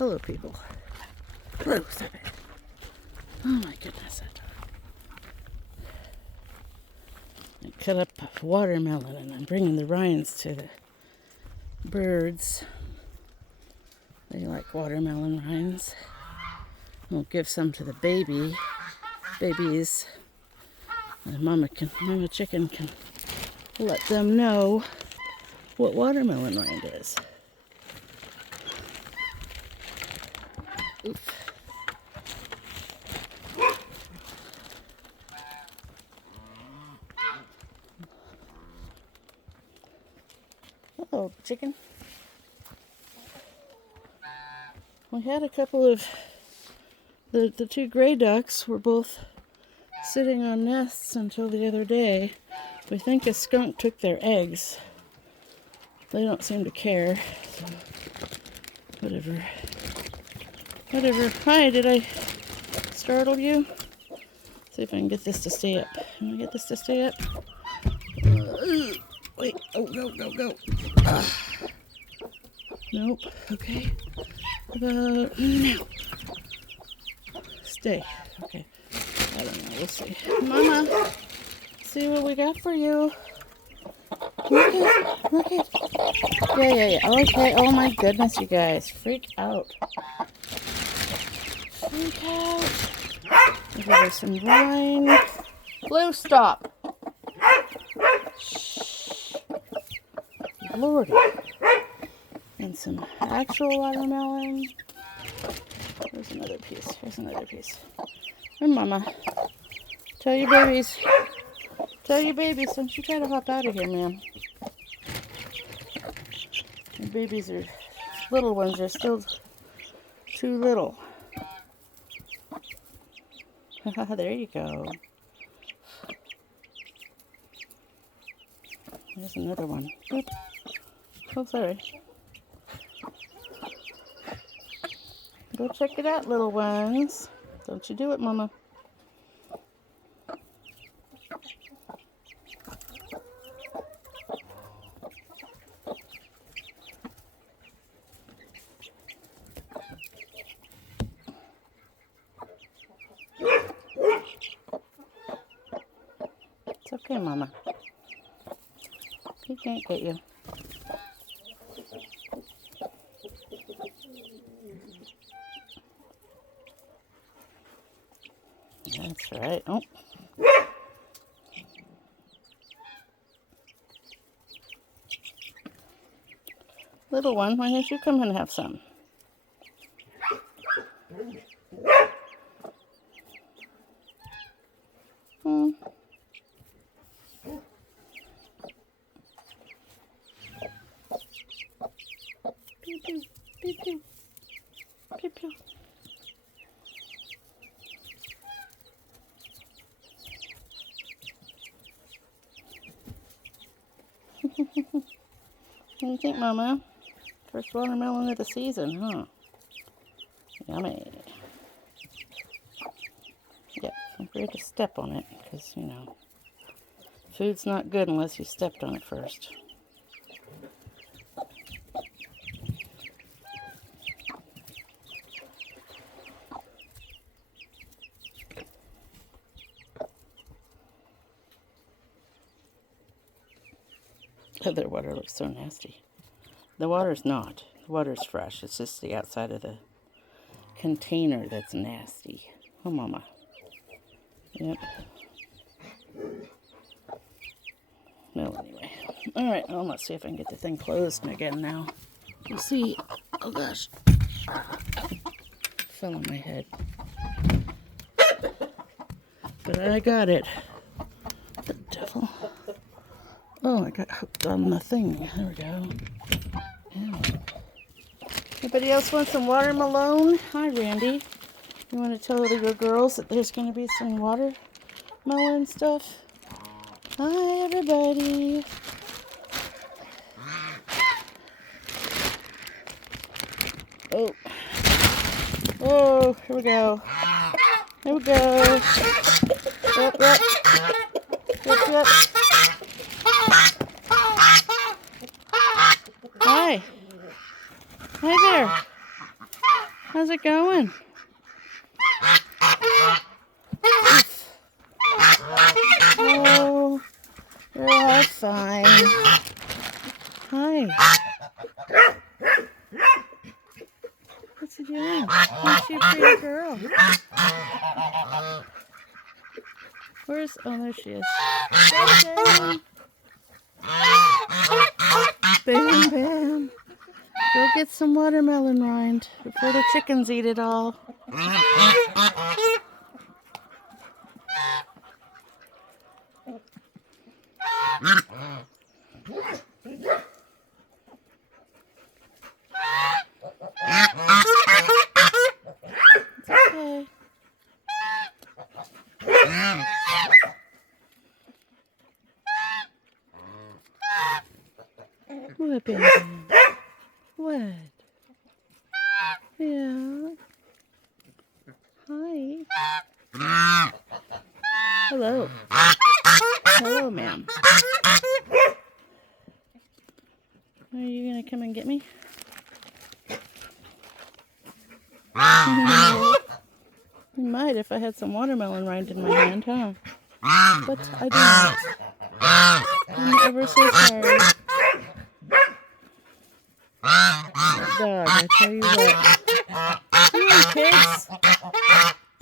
Hello, people. Hello, stop it. Oh my goodness. I cut up a watermelon and I'm bringing the rinds to the birds. They like watermelon rinds. We'll give some to the babies. And Mama Chicken can let them know what watermelon rind is. Oof. Hello, chicken. We had a couple of the two gray ducks were both sitting on nests until the other day. We think a skunk took their eggs. They don't seem to care. So whatever. Hi, did I startle you? See if I can get this to stay up. Can I get this to stay up? Wait. Oh, go. Nope. Okay. About now. Stay. Okay. I don't know. We'll see. Mama, see what we got for you. Look it. Yeah. Okay. Oh my goodness, you guys. Freak out. There's some rind. Blue, stop. Shh. Lordy. And some actual watermelon. Here's another piece. And Mama. Tell your babies. Don't you try to hop out of here, ma'am. The babies are, little ones are still too little. There you go. There's another one. Oop. Oh, sorry. Go check it out, little ones. Don't you do it, Mama. It's okay, Mama. He can't get you. That's right. Oh. Little one, why don't you come and have some? Pew. What do you think, Mama? First watermelon of the season, huh? Yummy. Yep, don't forget to step on it, because, food's not good unless you stepped on it first. Their water looks so nasty. The water's not. The water's fresh. It's just the outside of the container that's nasty. Oh, Mama. Yep. Well, anyway. Alright, well, let's see if I can get the thing closed again now. We'll see. Oh, gosh. Fell on my head. But I got it. The devil. Oh, I got hooked on the thing. There we go. Yeah. Anybody else want some watermelon? Hi, Randy. You want to tell your girls that there's going to be some watermelon stuff? Hi, everybody. Oh, here we go. Yep. Hi there. How's it going? Oh, you're all fine. Hi. What's he doing? Aren't you a pretty girl? Where's... Oh, there she is. Bam, bam. Bam. Go get some watermelon rind before the chickens eat it all. Okay. What, baby? What? Yeah. Hi. Hello. Hello, ma'am. Are you gonna come and get me? You might if I had some watermelon rind in my hand, huh? But I don't. I'm ever so sorry. Dog, I tell you what. Come on, kids.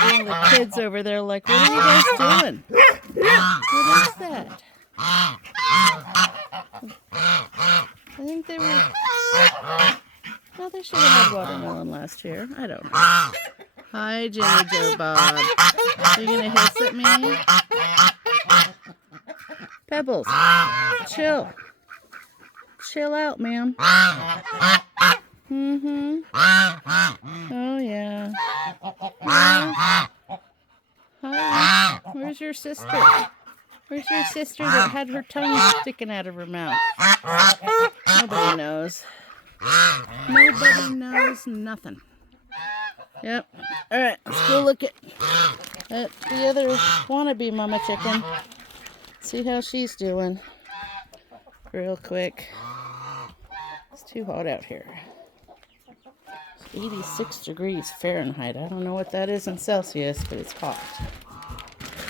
And the kids over there like, what are you guys doing? What is that? I think they were... Well, they should have had watermelon last year. I don't know. Hi, Jimmy Joe Bob. Are you going to hiss at me? Pebbles, chill. Chill out, ma'am. Mm-hmm. Oh, yeah. Hi. Where's your sister? Where's your sister that had her tongue sticking out of her mouth? Nobody knows. Nobody knows nothing. Yep. Alright, let's go look at the other wannabe mama chicken. See how she's doing. Real quick. It's too hot out here. It's 86 degrees Fahrenheit. I don't know what that is in Celsius, but it's hot.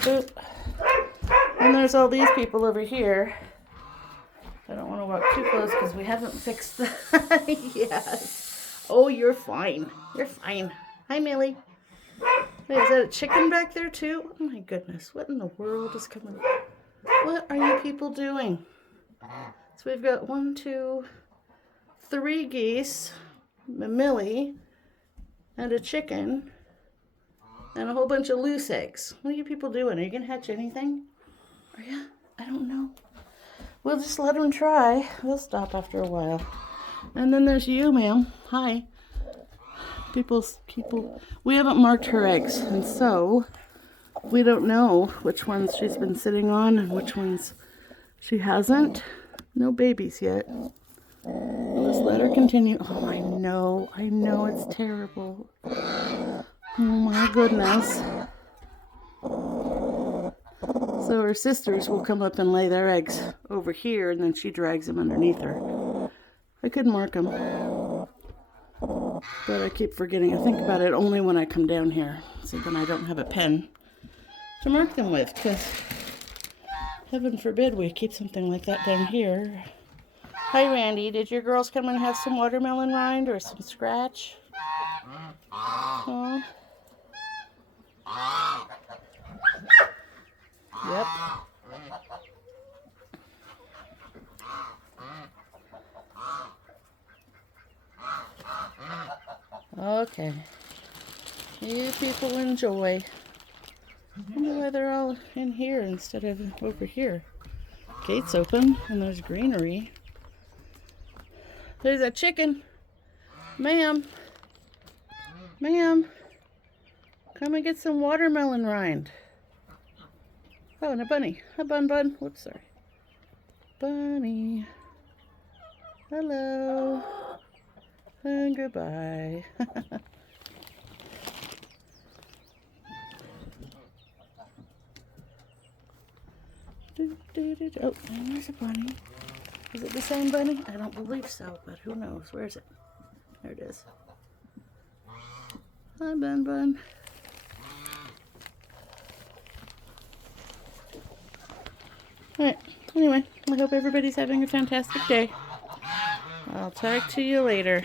Oop. And there's all these people over here. I don't want to walk too close because we haven't fixed the... Yes. Oh, you're fine. You're fine. Hi, Millie. Wait, is that a chicken back there too? Oh my goodness. What in the world is coming? What are you people doing? So we've got 1, 2, 3 geese, a Millie, and a chicken, and a whole bunch of loose eggs. What are you people doing? Are you going to hatch anything? Are you? I don't know. We'll just let them try. We'll stop after a while. And then there's you, ma'am. Hi. People, we haven't marked her eggs, and so we don't know which ones she's been sitting on and which ones she hasn't. No babies yet. We'll just let her continue. Oh, I know it's terrible. Oh my goodness. So her sisters will come up and lay their eggs over here, and then she drags them underneath her. I could mark them, but I keep forgetting. I think about it only when I come down here, so then I don't have a pen to mark them with, because heaven forbid we keep something like that down here. Hi, Randy. Did your girls come and have some watermelon rind or some scratch? Huh? Yep. Okay. You people enjoy. I wonder why they're all in here instead of over here. Gate's open and there's greenery. There's a chicken. Ma'am. Ma'am. Come and get some watermelon rind. Oh, and a bunny. A bun. Whoops, sorry. Bunny. Hello. And goodbye. Oh, and there's a bunny. Is it the same bunny? I don't believe so, but who knows? Where is it? There it is. Hi, Bun Bun. Alright, anyway, I hope everybody's having a fantastic day. I'll talk to you later.